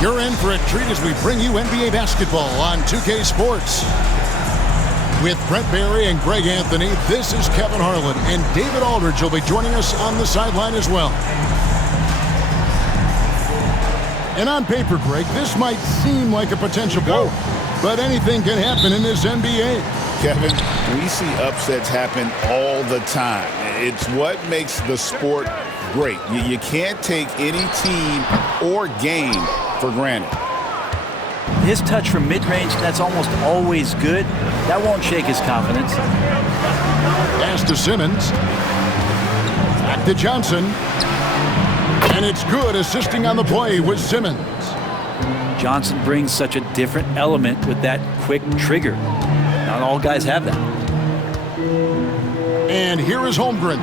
You're in for a treat as we bring you NBA basketball on 2K Sports. With Brent Barry and Greg Anthony, this is Kevin Harlan, and David Aldridge will be joining us on the sideline as well. And on paper, Greg, this might seem like a potential blow, but anything can happen in this NBA. Kevin, we see upsets happen all the time. It's what makes the sport great. You can't take any team or game for granted. His touch from mid-range, that's almost always good. That won't shake his confidence. Pass to Simmons. Back to Johnson. And it's good, assisting on the play with Simmons. Johnson brings such a different element with that quick trigger. Not all guys have that. And here is Holmgren.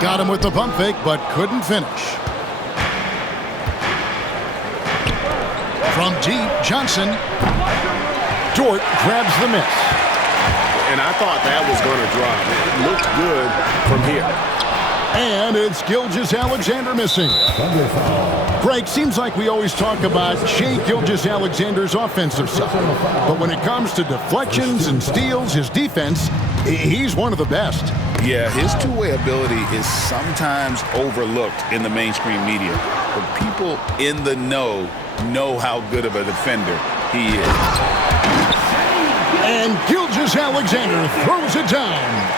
Got him with the pump fake, but couldn't finish. From deep, Johnson. Dort grabs the miss. And I thought that was going to drop. It looked good from here. And it's Gilgeous-Alexander missing. Greg, seems like we always talk about Shai Gilgeous-Alexander's offensive side. But when it comes to deflections and steals, his defense, he's one of the best. Yeah, his two-way ability is sometimes overlooked in the mainstream media. But people in the know how good of a defender he is. And Gilgeous-Alexander throws it down.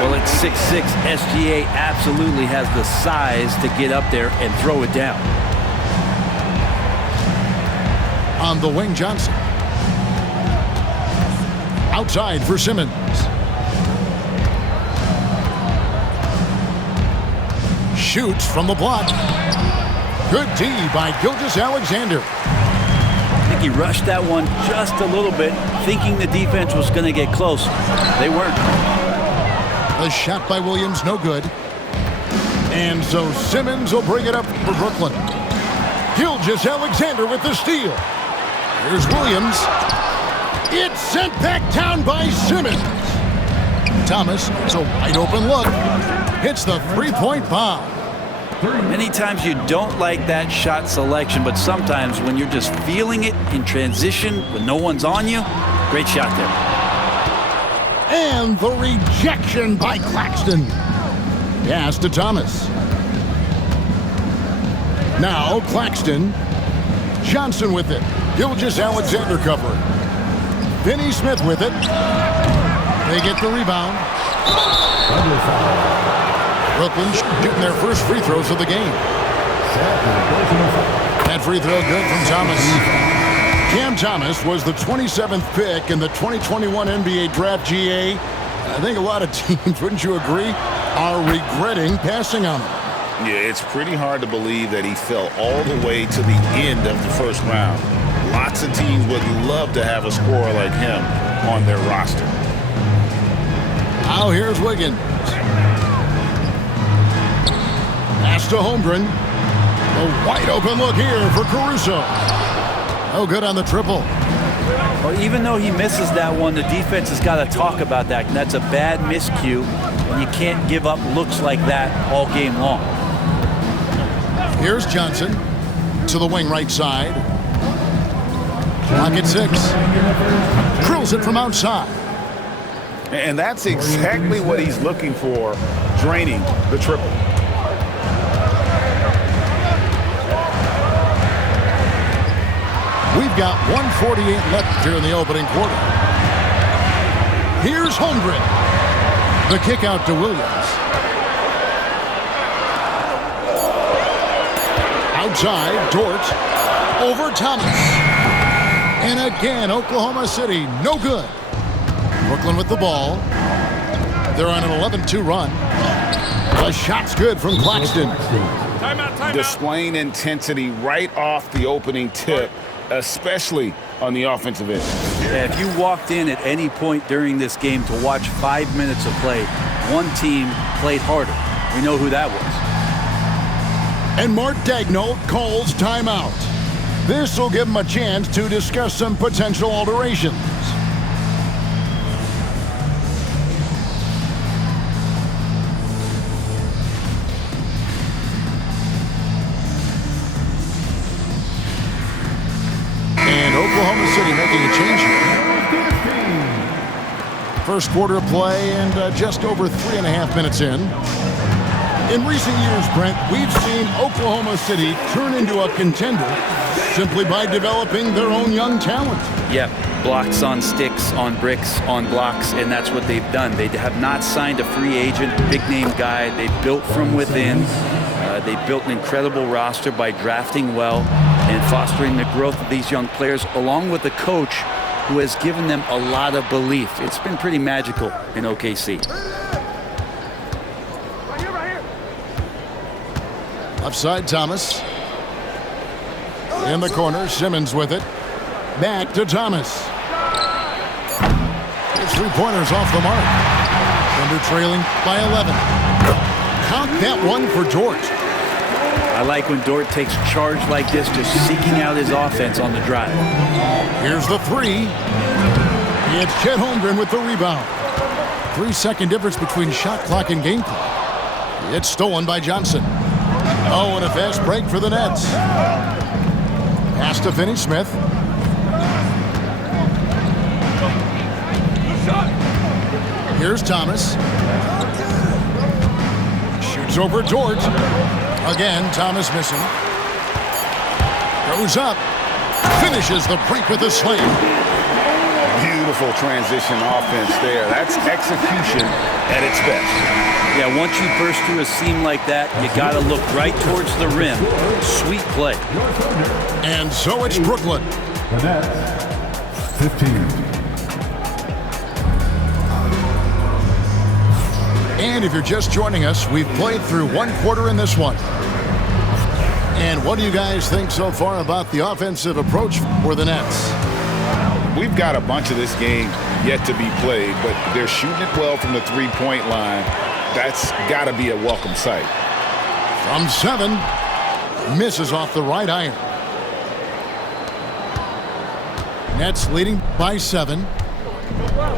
Well, at 6'6", SGA absolutely has the size to get up there and throw it down. On the wing, Johnson. Outside for Simmons. Shoots from the block. Good D by Gilgeous-Alexander. I think he rushed that one just a little bit, thinking the defense was going to get close. They weren't. A shot by Williams, no good. And so Simmons will bring it up for Brooklyn. Gilgeous-Alexander with the steal. Here's Williams. It's sent back down by Simmons. Thomas, it's a wide open look. Hits the three-point bomb. Many times you don't like that shot selection, but sometimes when you're just feeling it in transition when no one's on you, great shot there. And the rejection by Claxton. Pass to Thomas. Now Claxton. Johnson with it. Gilgeous-Alexander covering. Finney Smith with it. They get the rebound. Brooklyn shooting their first free throws of the game. That free throw good from Thomas. Cam Thomas was the 27th pick in the 2021 NBA Draft. GA. I think a lot of teams, wouldn't you agree, are regretting passing on him. Yeah, it's pretty hard to believe that he fell all the way to the end of the first round. Lots of teams would love to have a scorer like him on their roster. Now here's Wiggins. Pass to Holmgren. A wide open look here for Caruso. Oh, good on the triple. Well, even though he misses that one, the defense has got to talk about that. And that's a bad miscue. And you can't give up looks like that all game long. Here's Johnson to the wing right side. Clock at 6. Drills it from outside. And that's exactly what he's looking for, draining the triple. We've got 1:48 left here in the opening quarter. Here's Holmgren. The kick out to Williams. Outside, Dort. Over Thomas. And again, Oklahoma City, no good. Brooklyn with the ball. They're on an 11-2 run. The shot's good from Claxton. Timeout. Displaying intensity right off the opening tip, especially on the offensive end. Yeah, if you walked in at any point during this game to watch 5 minutes of play, one team played harder. We know who that was. And Mark Daigneault calls timeout. This will give him a chance to discuss some potential alterations. Oklahoma City making a change here. First quarter of play and just over 3.5 minutes in. In recent years, Brent, we've seen Oklahoma City turn into a contender simply by developing their own young talent. Yeah, blocks on sticks, on bricks, on blocks, and that's what they've done. They have not signed a free agent, big-name guy. They built from within. They built an incredible roster by drafting well and fostering the growth of these young players, along with a coach who has given them a lot of belief. It's been pretty magical in OKC. Upside Thomas. In the corner, Simmons with it. Back to Thomas. His three-pointers off the mark. Thunder trailing by 11. Count that one for Dort. I like when Dort takes charge like this, just seeking out his offense on the drive. Here's the three. It's Chet Holmgren with the rebound. 3-second difference between shot clock and game clock. It's stolen by Johnson. Oh, and a fast break for the Nets. Pass to Finney-Smith. Here's Thomas. Shoots over Dort. Again, Thomas missing. Goes up. Finishes the break with a slam. Beautiful transition offense there. That's execution at its best. Yeah, once you burst through a seam like that, you got to look right towards the rim. Sweet play. And so it's Brooklyn. The Nets, 15. And if you're just joining us, we've played through one quarter in this one. And what do you guys think so far about the offensive approach for the Nets? We've got a bunch of this game yet to be played, but they're shooting it well from the three-point line. That's got to be a welcome sight. From 7, misses off the right iron. Nets leading by 7.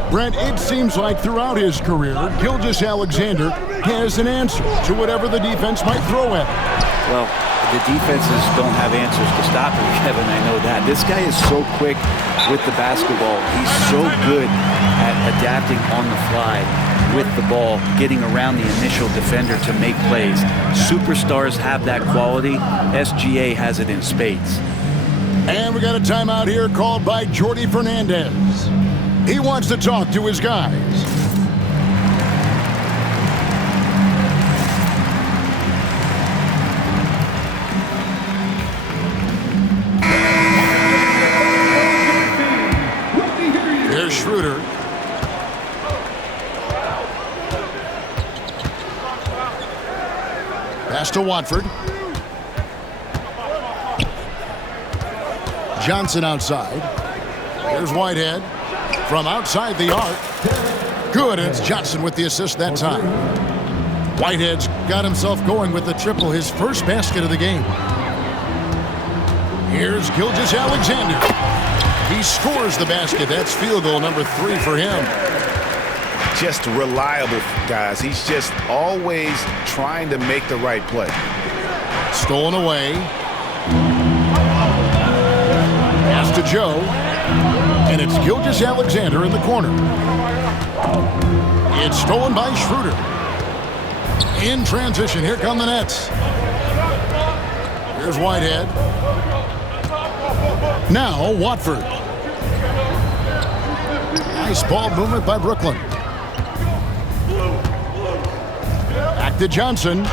Brent, it seems like throughout his career, Gilgeous-Alexander has an answer to whatever the defense might throw at him. Well, the defenses don't have answers to stop him, Kevin. I know that. This guy is so quick with the basketball. He's so good at adapting on the fly with the ball, getting around the initial defender to make plays. Superstars have that quality. SGA has it in spades. And we got a timeout here called by Jordi Fernandez. He wants to talk to his guys. Here's Schroeder. Pass to Watford. Johnson outside. Here's Whitehead. From outside the arc. Good, and it's Johnson with the assist that time. Whitehead's got himself going with the triple, his first basket of the game. Here's Gilgeous-Alexander. He scores the basket. That's field goal number 3 for him. Just reliable, guys. He's just always trying to make the right play. Stolen away. Pass to Joe. And it's Gilgeous-Alexander in the corner. It's stolen by Schroeder. In transition, here come the Nets. Here's Whitehead. Now Watford. Nice ball movement by Brooklyn. Back to Johnson.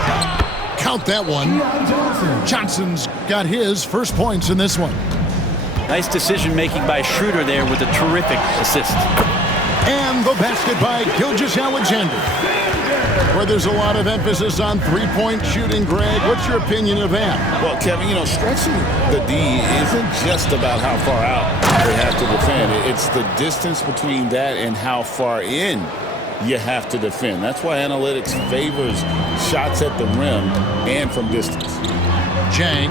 Count that one. Johnson's got his first points in this one. Nice decision-making by Schroeder there with a terrific assist. And the basket by Gilgeous-Alexander. Where there's a lot of emphasis on three-point shooting, Greg. What's your opinion of that? Well, Kevin, stretching the D isn't just about how far out they have to defend. It's the distance between that and how far in you have to defend. That's why analytics favors shots at the rim and from distance. Jang.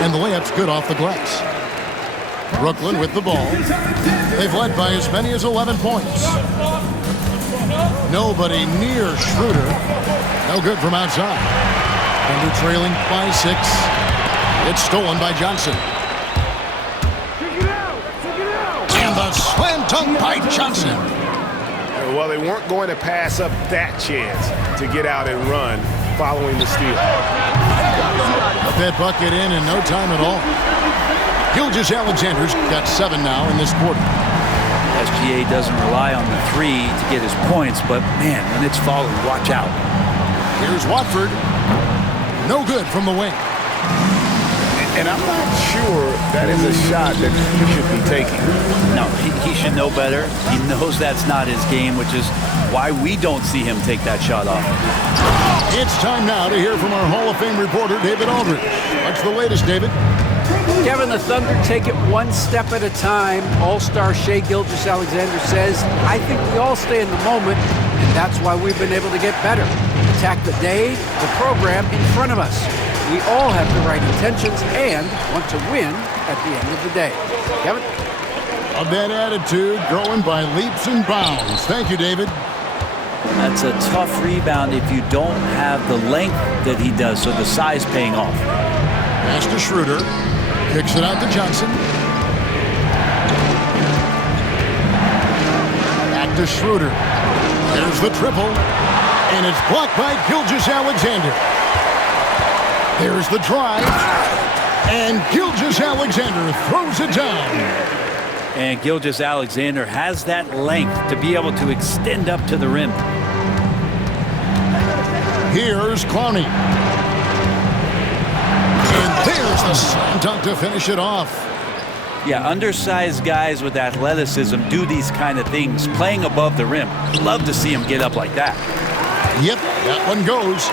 And the layup's good off the glass. Brooklyn with the ball. They've led by as many as 11 points. Nobody near Schroeder. No good from outside. Thunder trailing by 6. It's stolen by Johnson. Dunk by Johnson. Well, they weren't going to pass up that chance to get out and run following the steal. Got that bucket in no time at all. Gilgeous-Alexander's got 7 now in this quarter. SGA doesn't rely on the three to get his points, but man, when it's falling, watch out. Here's Watford. No good from the wing. And I'm not sure that is a shot that he should be taking. No, he should know better. He knows that's not his game, which is why we don't see him take that shot off. It's time now to hear from our Hall of Fame reporter, David Aldridge. What's the latest, David? Kevin, the Thunder take it one step at a time. All-star Shai Gilgeous-Alexander says, I think we all stay in the moment, and that's why we've been able to get better. Attack the day, the program in front of us. We all have the right intentions and want to win at the end of the day. Kevin? Of that attitude, growing by leaps and bounds. Thank you, David. That's a tough rebound if you don't have the length that he does, so the size paying off. Pass to Schroeder. Kicks it out to Johnson. Back to Schroeder. There's the triple. And it's blocked by Gilgeous-Alexander. There's the drive. And Gilgeous-Alexander throws it down. And Gilgeous-Alexander has that length to be able to extend up to the rim. Here's Clowney. And there's the slam dunk to finish it off. Yeah, undersized guys with athleticism do these kind of things, playing above the rim. Love to see him get up like that. Yep, that one goes.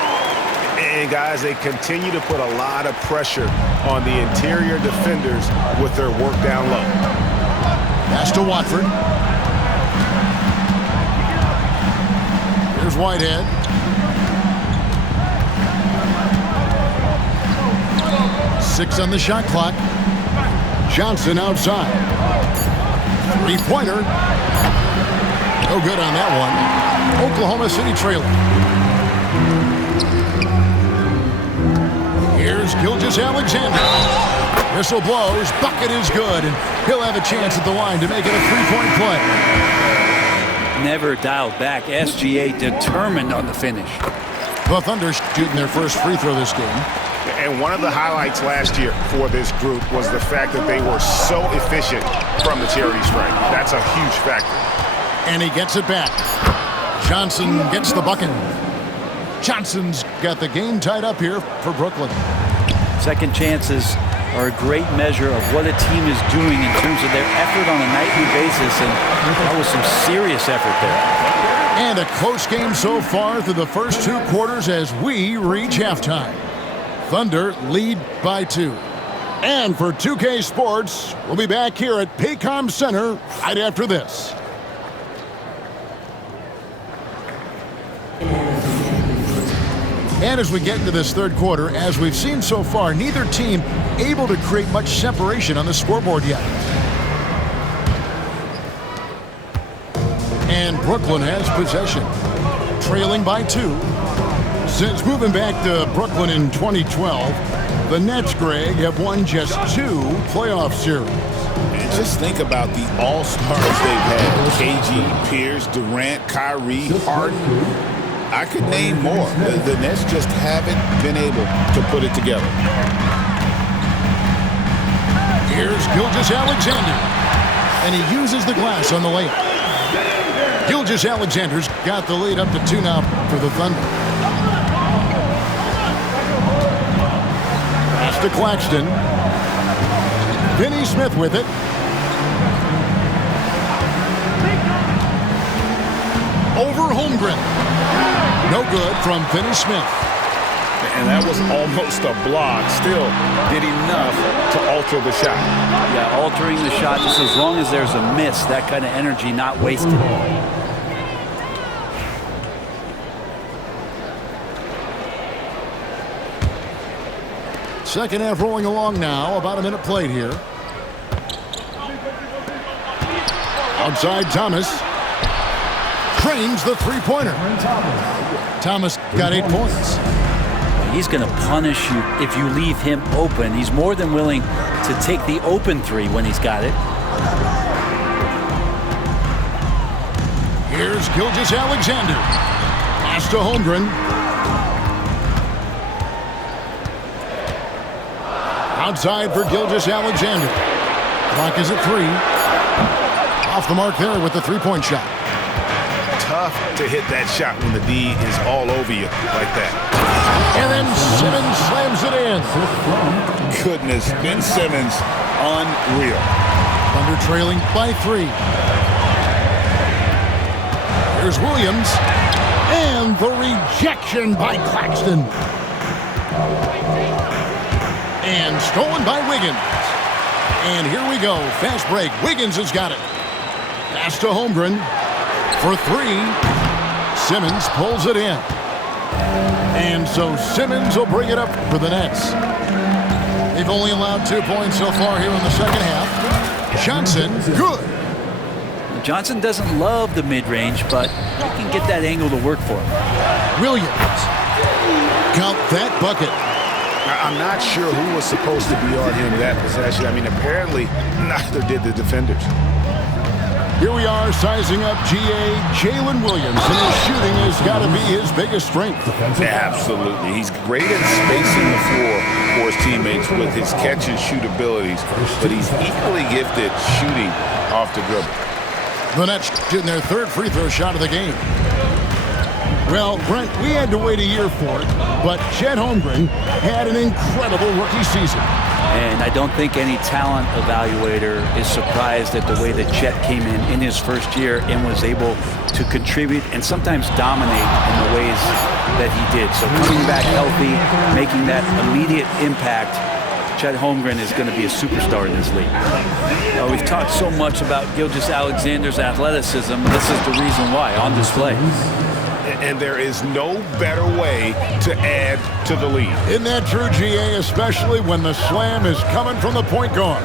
And guys, they continue to put a lot of pressure on the interior defenders with their work down low. Pass to Watford. Here's Whitehead. Six on the shot clock. Johnson outside. Three-pointer. No good on that one. Oklahoma City trailing. Here's Gilgeous-Alexander. Whistle blows. Bucket is good. And he'll have a chance at the line to make it a three-point play. Never dialed back. SGA determined on the finish. The Thunder shooting their first free throw this game. And one of the highlights last year for this group was the fact that they were so efficient from the charity stripe. That's a huge factor. And he gets it back. Johnson gets the bucket. Johnson's got the game tied up here for Brooklyn. Second chances are a great measure of what a team is doing in terms of their effort on a nightly basis, and that was some serious effort there. And a close game so far through the first 2 quarters as we reach halftime. Thunder lead by 2. And for 2K Sports, we'll be back here at Paycom Center right after this. And as we get into this third quarter, as we've seen so far, neither team able to create much separation on the scoreboard yet. And Brooklyn has possession, trailing by 2. Since moving back to Brooklyn in 2012, the Nets, Greg, have won just 2 playoff series. And just think about the all-stars they've had. KG, Pierce, Durant, Kyrie, Harden. I could name more. The Nets just haven't been able to put it together. Here's Gilgeous-Alexander. And he uses the glass on the layup. Gilgeous-Alexander's got the lead up to 2 now for the Thunder. Pass to Claxton. Finney Smith with it. Over Holmgren. No good from Finney Smith. And that was almost a block. Still did enough to alter the shot. Yeah, altering the shot just as long as there's a miss, that kind of energy not wasted. Second half rolling along now. About a minute played here. Outside Thomas. Trains the three-pointer. Thomas got 8 points. He's going to punish you if you leave him open. He's more than willing to take the open three when he's got it. Here's Gilgeous-Alexander. Pass to Holmgren. Outside for Gilgeous-Alexander. Clock is at 3. Off the mark there with the three-point shot. Tough to hit that shot when the D is all over you like that. And then Simmons slams it in. Goodness, Ben Simmons, unreal. Thunder trailing by 3. Here's Williams. And the rejection by Claxton. And stolen by Wiggins. And here we go. Fast break. Wiggins has got it. Pass to Holmgren for 3. Simmons pulls it in. And so Simmons will bring it up for the Nets. They've only allowed 2 points so far here in the second half. Johnson, good. Johnson doesn't love the mid-range, but he can get that angle to work for him. Williams. Count that bucket. I'm not sure who was supposed to be on him that possession. I mean, apparently neither did the defenders. Here we are sizing up Jalen Williams, and his shooting has got to be his biggest strength. Absolutely. He's great at spacing the floor for his teammates with his catch and shoot abilities, but he's equally gifted shooting off the dribble. The Nets shooting their third free throw shot of the game. Well, Brent, we had to wait a year for it, but Chet Holmgren had an incredible rookie season. And I don't think any talent evaluator is surprised at the way that Chet came in his first year and was able to contribute and sometimes dominate in the ways that he did. So coming back healthy, making that immediate impact, Chet Holmgren is going to be a superstar in this league. We've talked so much about Gilgeous-Alexander's athleticism. This is the reason why, on display. And there is no better way to add to the lead. Isn't that true, GA, especially when the slam is coming from the point guard?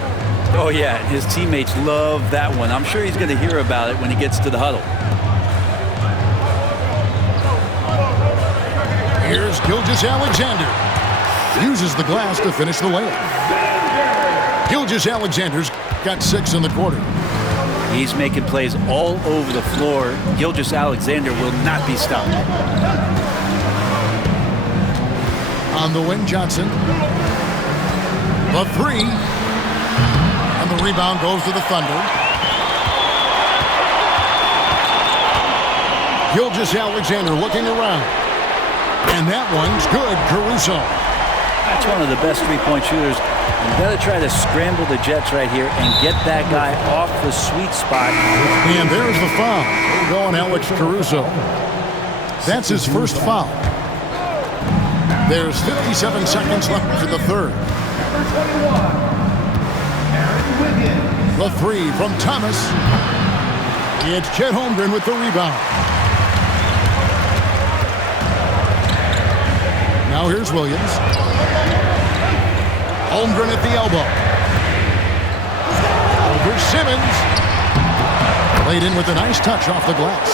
Oh, yeah, his teammates love that one. I'm sure he's going to hear about it when he gets to the huddle. Here's Gilgeous-Alexander. Uses the glass to finish the layup. Gilgeous-Alexander's got 6 in the quarter. He's making plays all over the floor. Gilgeous-Alexander will not be stopped. On the wing, Johnson. The 3. And the rebound goes to the Thunder. Gilgeous-Alexander looking around. And that one's good, Caruso. That's one of the best three-point shooters. You got to try to scramble the Jets right here and get that guy off the sweet spot. And there's the foul. We're going Alex Caruso. That's his first foul. There's 57 seconds left for the third. The 3 from Thomas. It's Chet Holmgren with the rebound. Now here's Williams. Holmgren at the elbow. Over Simmons. Played in with a nice touch off the glass.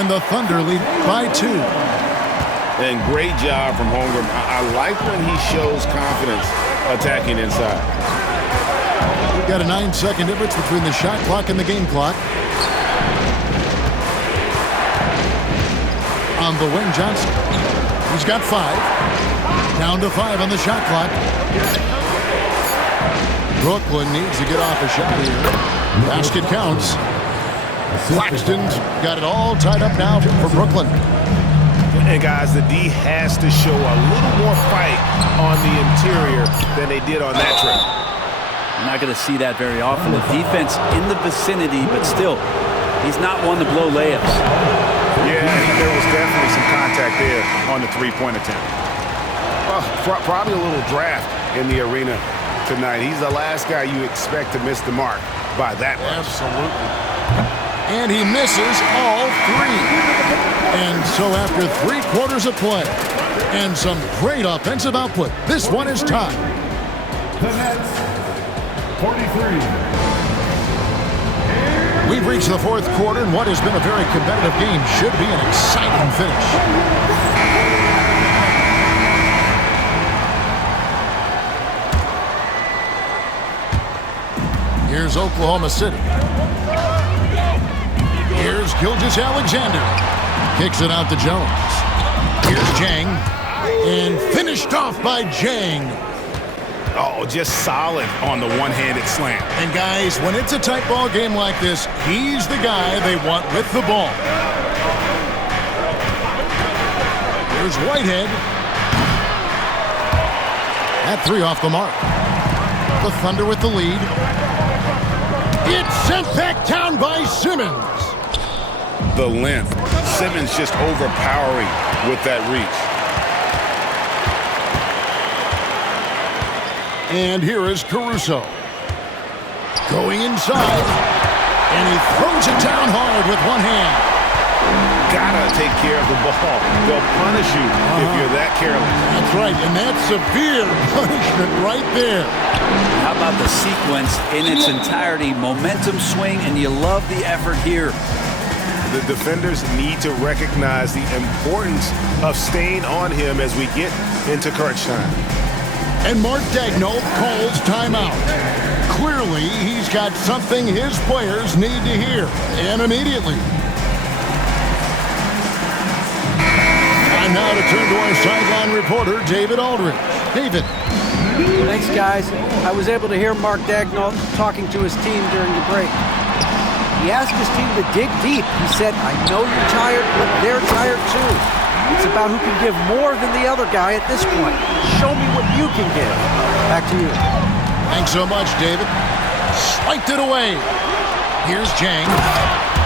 And the Thunder lead by 2. And great job from Holmgren. I like when he shows confidence attacking inside. We've got a 9-second difference between the shot clock and the game clock. On the wing, Johnson. He's got 5. Down to 5 on the shot clock. Brooklyn needs to get off a shot here. Basket counts. Claxton's got it all tied up now for Brooklyn. And guys, the D has to show a little more fight on the interior than they did on that trip. You're not going to see that very often. The defense in the vicinity, but still, he's not one to blow layups. Yeah, there was definitely some contact there on the three-point attempt. Probably a little draft in the arena tonight. He's the last guy you expect to miss the mark by that much. Absolutely. And he misses all 3. And so after 3 quarters of play and some great offensive output, this one is tied. The Nets, 43. We've reached the 4th quarter, and what has been a very competitive game should be an exciting finish. Here's Oklahoma City. Here's Here's Gilgeous-Alexander. Kicks it out to Jones. Here's Jang. And finished off by Jang. Oh, just solid on the one-handed slam. And guys, when it's a tight ball game like this, he's the guy they want with the ball. Here's Whitehead. That 3 off the mark. The Thunder with the lead. It's sent back down by Simmons. The length. Simmons just overpowering with that reach. And here is Caruso. Going inside. And he throws it down hard with one hand. Gotta take care of the ball. They'll punish you if you're that careless. That's right, and that's severe punishment right there. How about the sequence in its entirety? Momentum swing, and you love the effort here. The defenders need to recognize the importance of staying on him as we get into crunch time. And Mark Daigneault calls timeout. Clearly, he's got something his players need to hear, and immediately. Time now to turn to our sideline reporter, David Aldridge. David. Thanks, guys. I was able to hear Mark Daigneault talking to his team during the break. He asked his team to dig deep. He said, I know you're tired, but they're tired too. It's about who can give more than the other guy at this point. Show me what you can give. Back to you. Thanks so much, David. Swiped it away. Here's Jang.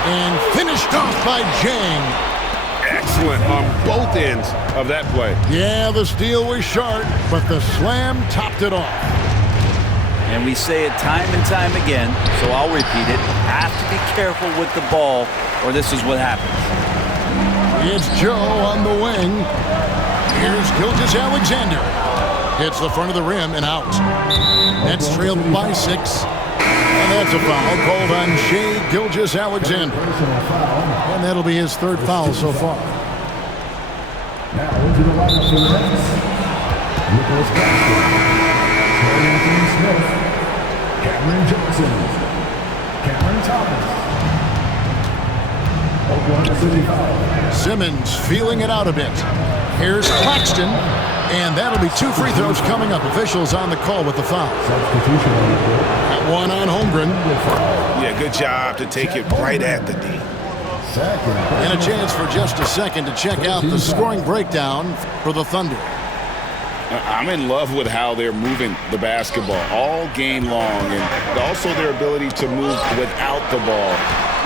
And finished off by Jang. Excellent on both ends of that play. Yeah, the steal was sharp, but the slam topped it off. And we say it time and time again, so I'll repeat it. Have to be careful with the ball, or this is what happens. It's Joe on the wing. Here's Gilgeous-Alexander. Hits the front of the rim and out. That's trailed by 6. And that's a foul called on Shai Gilgeous-Alexander. And that'll be his 3rd foul so far. Now into the lineup for the Nets. Nicholas Claxton, Anthony Smith, Cameron Johnson, Cameron Thomas. Oklahoma City foul. Simmons feeling it out a bit. Here's Claxton. And that'll be 2 free throws coming up. Officials on the call with the foul. Substitution on the court. That one on Holmgren. Yeah, good job to take it right at the D. Second. And a chance for just a second to check out the scoring breakdown for the Thunder. I'm in love with how they're moving the basketball all game long, and also their ability to move without the ball.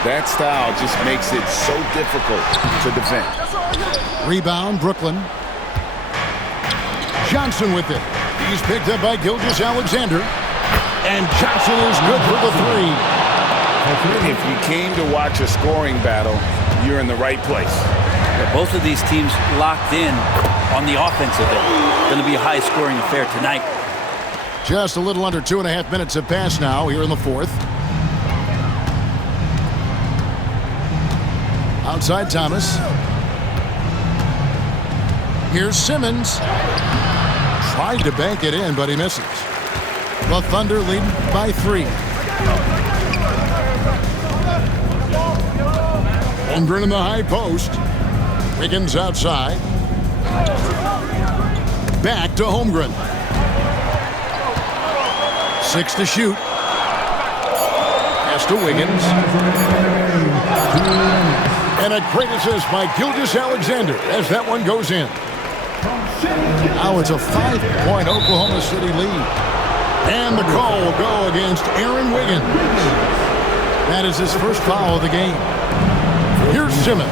That style just makes it so difficult to defend. Rebound, Brooklyn. Johnson with it. He's picked up by Gilgeous-Alexander. And Johnson is good for the 3. If you came to watch a scoring battle, you're in the right place. Yeah, both of these teams locked in on the offensive end. Going to be a high-scoring affair tonight. Just a little under 2.5 minutes have passed now here in the 4th. Outside Thomas. Here's Simmons. Tried to bank it in, but he misses. The Thunder lead by 3. Holmgren in the high post. Wiggins outside. Back to Holmgren. 6 to shoot. Pass to Wiggins. And a great assist by Gilgeous-Alexander as that one goes in. Now it's a 5-point Oklahoma City lead. And the call will go against Aaron Wiggins. That is his first foul of the game. Here's Simmons.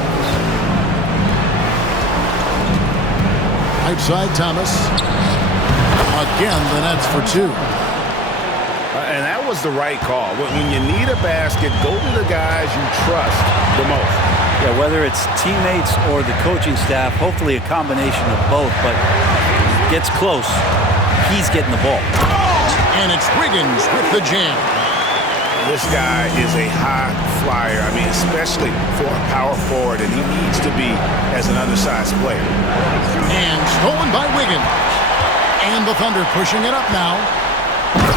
Right side, Thomas. Again, the Nets for 2. And that was the right call. When you need a basket, go to the guys you trust the most. Yeah, whether it's teammates or the coaching staff, hopefully a combination of both, but gets close, he's getting the ball. And it's Wiggins with the jam. This guy is a high flyer. I mean, especially for a power forward, and he needs to be as an undersized player. And stolen by Wiggins. And the Thunder pushing it up now.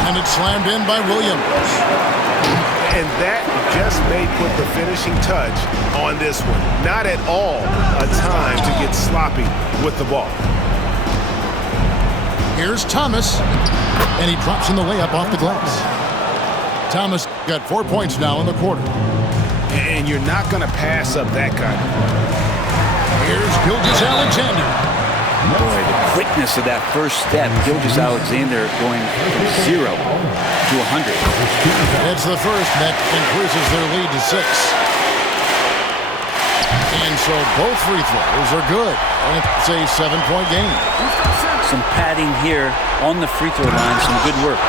And it's slammed in by Williams. And that just may put the finishing touch on this one. Not at all a time to get sloppy with the ball. Here's Thomas, and he drops in the layup off the glass. Thomas got 4 points now in the quarter. And you're not going to pass up that kind. Here's Gilgeous-Alexander. Boy, the quickness of that first step. Gilgeous-Alexander going from 0 to 100. It's the first that increases their lead to 6. And so both free throws are good. And it's a 7-point game. Some padding here on the free throw line. Some good work.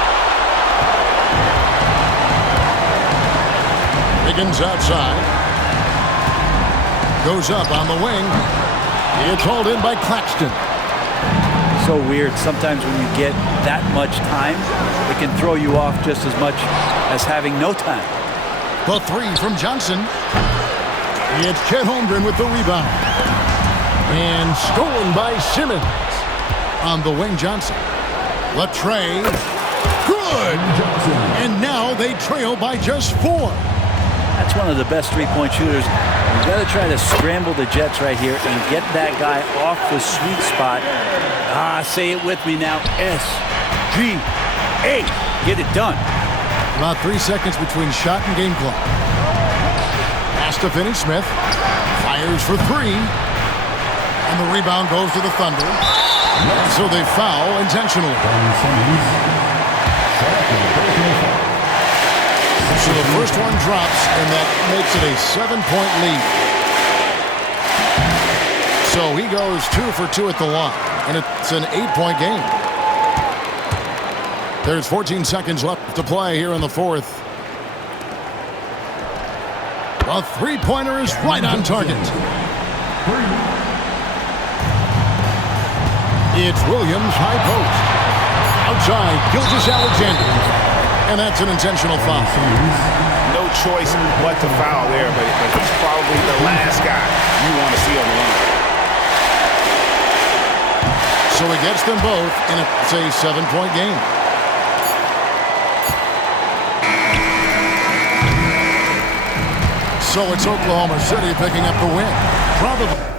Higgins outside. Goes up on the wing. It's hauled in by Claxton. So weird. Sometimes when you get that much time, it can throw you off just as much as having no time. The three from Johnson. It's Chet Holmgren with the rebound. And stolen by Simmons. On the wing, Johnson. Latrey. Good! And now they trail by just 4. That's one of the best three-point shooters. You've got to try to scramble the Jets right here and get that guy off the sweet spot. Say it with me now. S-G-A. Get it done. About 3 seconds between shot and game clock. Pass to Finney-Smith. Fires for 3. And the rebound goes to the Thunder. And so they foul intentionally. So the first one drops, and that makes it a 7-point lead. So he goes 2 for 2 at the line, and it's an 8-point game. There's 14 seconds left to play here in the fourth. A three-pointer is right on target. It's Williams, high post. Outside, Gilgeous-Alexander. And that's an intentional foul. No choice but to foul there, but he's probably the last guy you want to see on the line. So he gets them both, and it's a 7-point game. So it's Oklahoma City picking up the win. Probably.